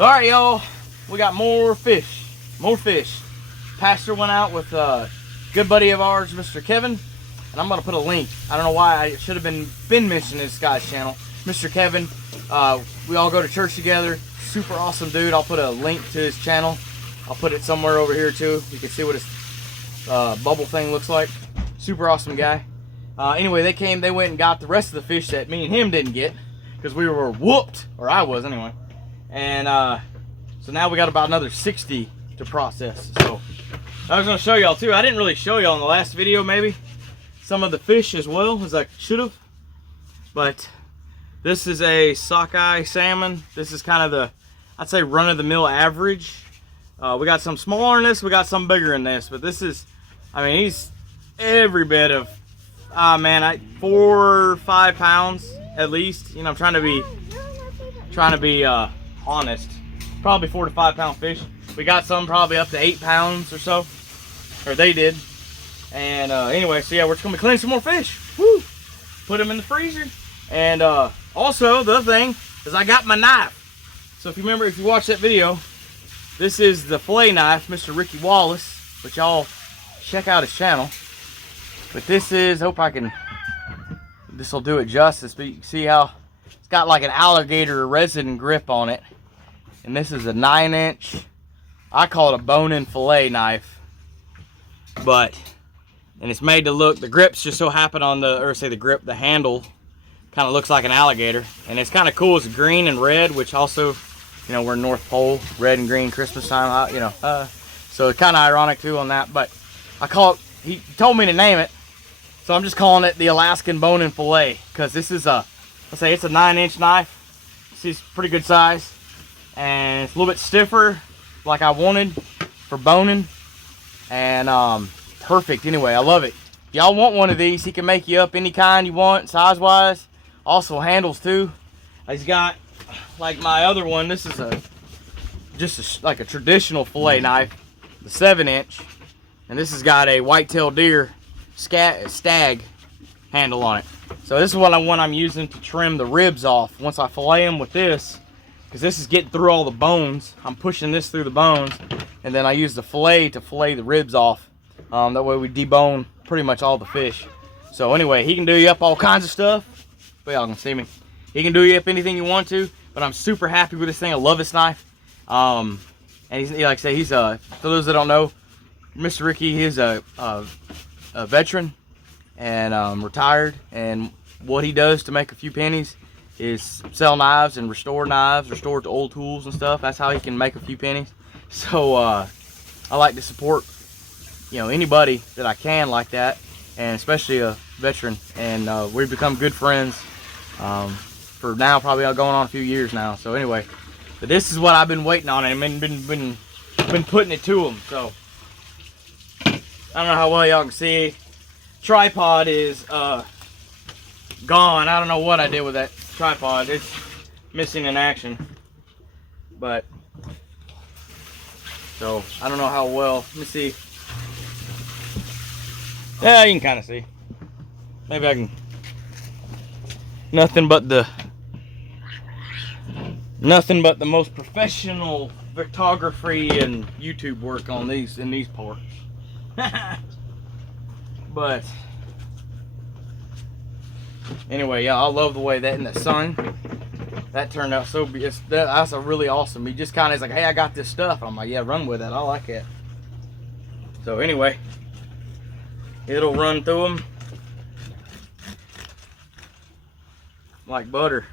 All right, y'all, we got more fish. Pastor went out with a good buddy of ours, Mr. Kevin, and I'm gonna put a link. I don't know why I should have been mentioning this guy's channel. Mr. Kevin, we all go to church together. Super awesome dude. I'll put a link to his channel. I'll put it somewhere over here too. You can see what his bubble thing looks like. Super awesome guy. Anyway, they went and got the rest of the fish that me and him didn't get because we were whooped, or I was anyway. And so now we got about another 60 to process. So I was gonna show y'all too. I didn't really show y'all in the last video maybe some of the fish as well as I should have. But this is a sockeye salmon. This is kind of the, I'd say, run-of-the-mill average. We got some smaller than this, we got some bigger than this, but this is, I mean, he's every bit of, 4 or 5 pounds at least. You know, I'm trying to be honest. Probably 4 to 5 pound fish. We got some probably up to 8 pounds or so, or they did. And anyway, so yeah, we're just gonna be cleaning some more fish. Woo! Put them in the freezer. And also the other thing is I got my knife. So if you remember, if you watched that video, this is the fillet knife, Mr. Ricky Wallace, but y'all check out his channel. But this is, this will do it justice, but you can see how it's got like an alligator resin grip on it. And this is a 9-inch, I call it a bone-in fillet knife. And it's made to look, the grips just so happen on the handle kind of looks like an alligator. And it's kind of cool, it's green and red, which also, you know, we're North Pole, red and green Christmas time, you know. So it's kind of ironic too on that, but I call it, he told me to name it, so I'm just calling it the Alaskan bone-in fillet, because this is a, let's say it's a 9-inch knife. See, it's pretty good size, and it's a little bit stiffer, like I wanted for boning, and perfect. Anyway, I love it. Y'all want one of these? He can make you up any kind you want, size-wise. Also handles too. He's got, like my other one, this is like a traditional fillet knife, the 7-inch, and this has got a white-tailed deer stag handle on it. So this is what I'm using to trim the ribs off once I fillet them with this, because this is getting through all the bones. I'm pushing this through the bones, and then I use the fillet to fillet the ribs off. That way we debone pretty much all the fish. So anyway, he can do you up all kinds of stuff. But y'all can see me. He can do you up anything you want to. But I'm super happy with this thing. I love this knife. And he's, like I say, he's for those that don't know, Mr. Ricky, he's a veteran and retired. And what he does to make a few pennies is sell knives and restore to old tools and stuff. That's how he can make a few pennies. So I like to support, you know, anybody that I can like that, and especially a veteran. And we've become good friends for now, probably going on a few years now. So anyway, but this is what I've been waiting on, and been putting it to him. So I don't know how well y'all can see. Tripod is gone. I don't know what I did with that tripod. It's missing in action. But so I don't know how well. Let me see. Yeah, you can kind of see. Maybe I can. Nothing but the most professional photography and YouTube work on these in these parts. But anyway, yeah, I love the way that in the sun that turned out so. That's a really awesome. He just kind of is like, hey, I got this stuff. I'm like, yeah, run with it. I like it. So anyway, it'll run through them like butter.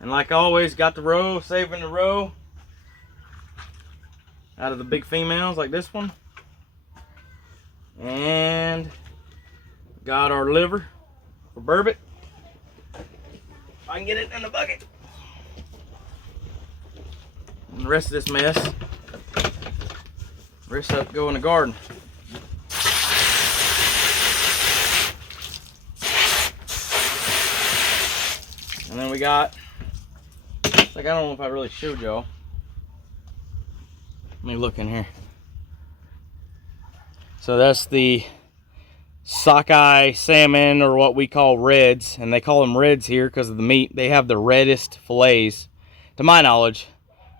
And like always, got the roe, saving the roe out of the big females like this one. And got our liver for burbot. If I can get it in the bucket. And the rest of this mess, rest up go in the garden. And then we got, like, I don't know if I really showed y'all. Let me look in here. So that's the sockeye salmon, or what we call reds, and they call them reds here because of the meat. They have the reddest fillets. to my knowledge,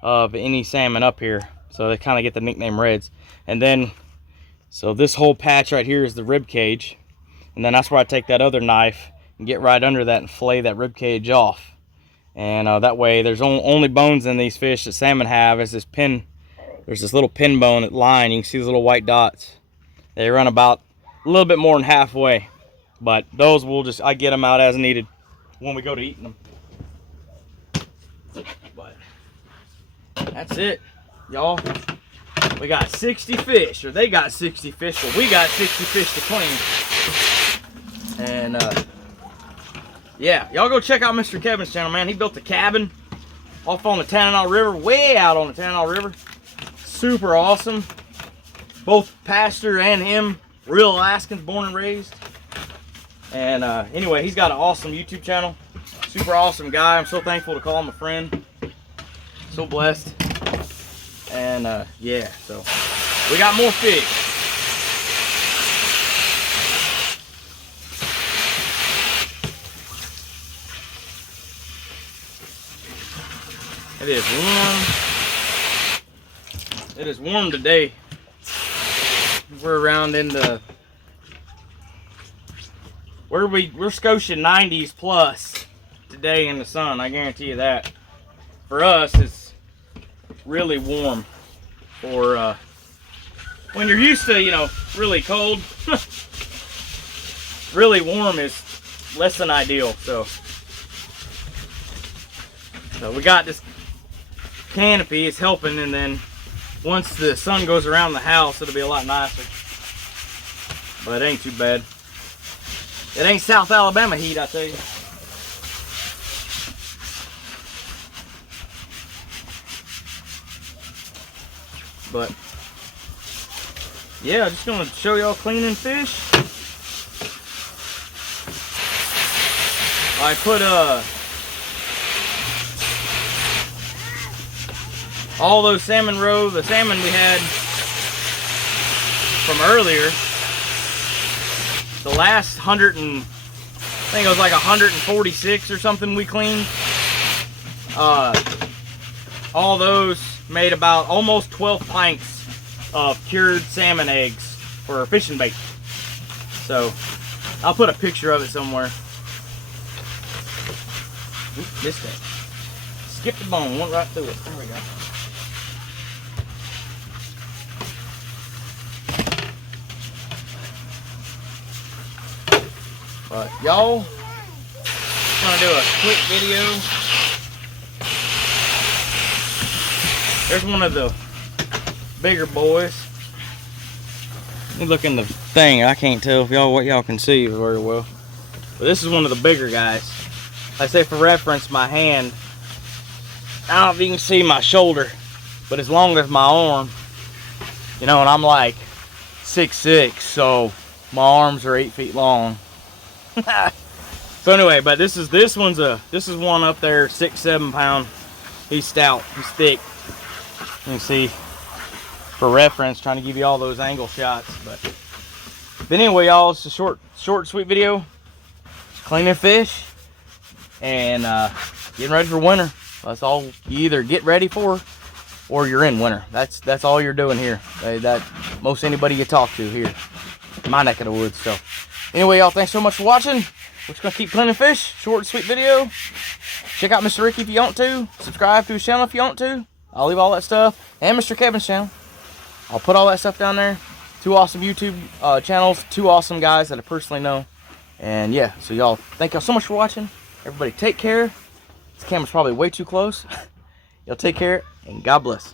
of any salmon up here. So they kind of get the nickname reds. And then, so this whole patch right here is the rib cage. And then that's where I take that other knife and get right under that and fillet that rib cage off. And that way there's only bones in these fish that salmon have is this pin. There's this little pin bone line. You can see these little white dots. They run about a little bit more than halfway. But those I get them out as needed when we go to eating them. But that's it, y'all. We got 60 fish, or they got 60 fish, but we got 60 fish to clean. And yeah, y'all go check out Mr. Kevin's channel, man. He built a cabin off on the Tanana River, way out on the Tanana River. Super awesome. Both pastor and him, real Alaskans, born and raised. And anyway, he's got an awesome YouTube channel. Super awesome guy. I'm so thankful to call him a friend. So blessed. And yeah, so we got more fish. It is warm. It is warm today. We're around in the we're Scotia 90s plus today in the sun. I guarantee you that. For us, it's really warm. For when you're used to, you know, really cold, really warm is less than ideal. So we got this canopy. It's helping, and then once the sun goes around the house, it'll be a lot nicer. But it ain't too bad. It ain't South Alabama heat, I tell you. But yeah, just gonna show y'all cleaning fish. I put all those salmon roe, the salmon we had from earlier. The last 100 and I think it was like 146 or something we cleaned. All those made about almost 12 pints of cured salmon eggs for fishing bait. So I'll put a picture of it somewhere. Oop, missed it. Skipped the bone, went right through it. There we go. But y'all, I'm gonna do a quick video. There's one of the bigger boys. Let me look in the thing. I can't tell if what y'all can see very well. But this is one of the bigger guys. I say for reference, my hand, I don't know if you can see my shoulder, but as long as my arm, you know, and I'm like 6'6", so my arms are 8 feet long. So anyway, but this is one up there, 6-7 pound. He's stout, he's thick. You can see, for reference, trying to give you all those angle shots. But anyway, y'all, it's a short sweet video. Cleaning fish and getting ready for winter. That's all you either get ready for or you're in winter. That's all you're doing here. That most anybody you talk to here in my neck of the woods. So anyway, y'all, thanks so much for watching. We're just gonna keep cleaning fish. Short and sweet video. Check out Mr. Ricky if you want to. Subscribe to his channel if you want to. I'll leave all that stuff. And Mr. Kevin's channel. I'll put all that stuff down there. 2 awesome YouTube channels. 2 awesome guys that I personally know. And yeah, so y'all, thank y'all so much for watching. Everybody take care. This camera's probably way too close. Y'all take care and God bless.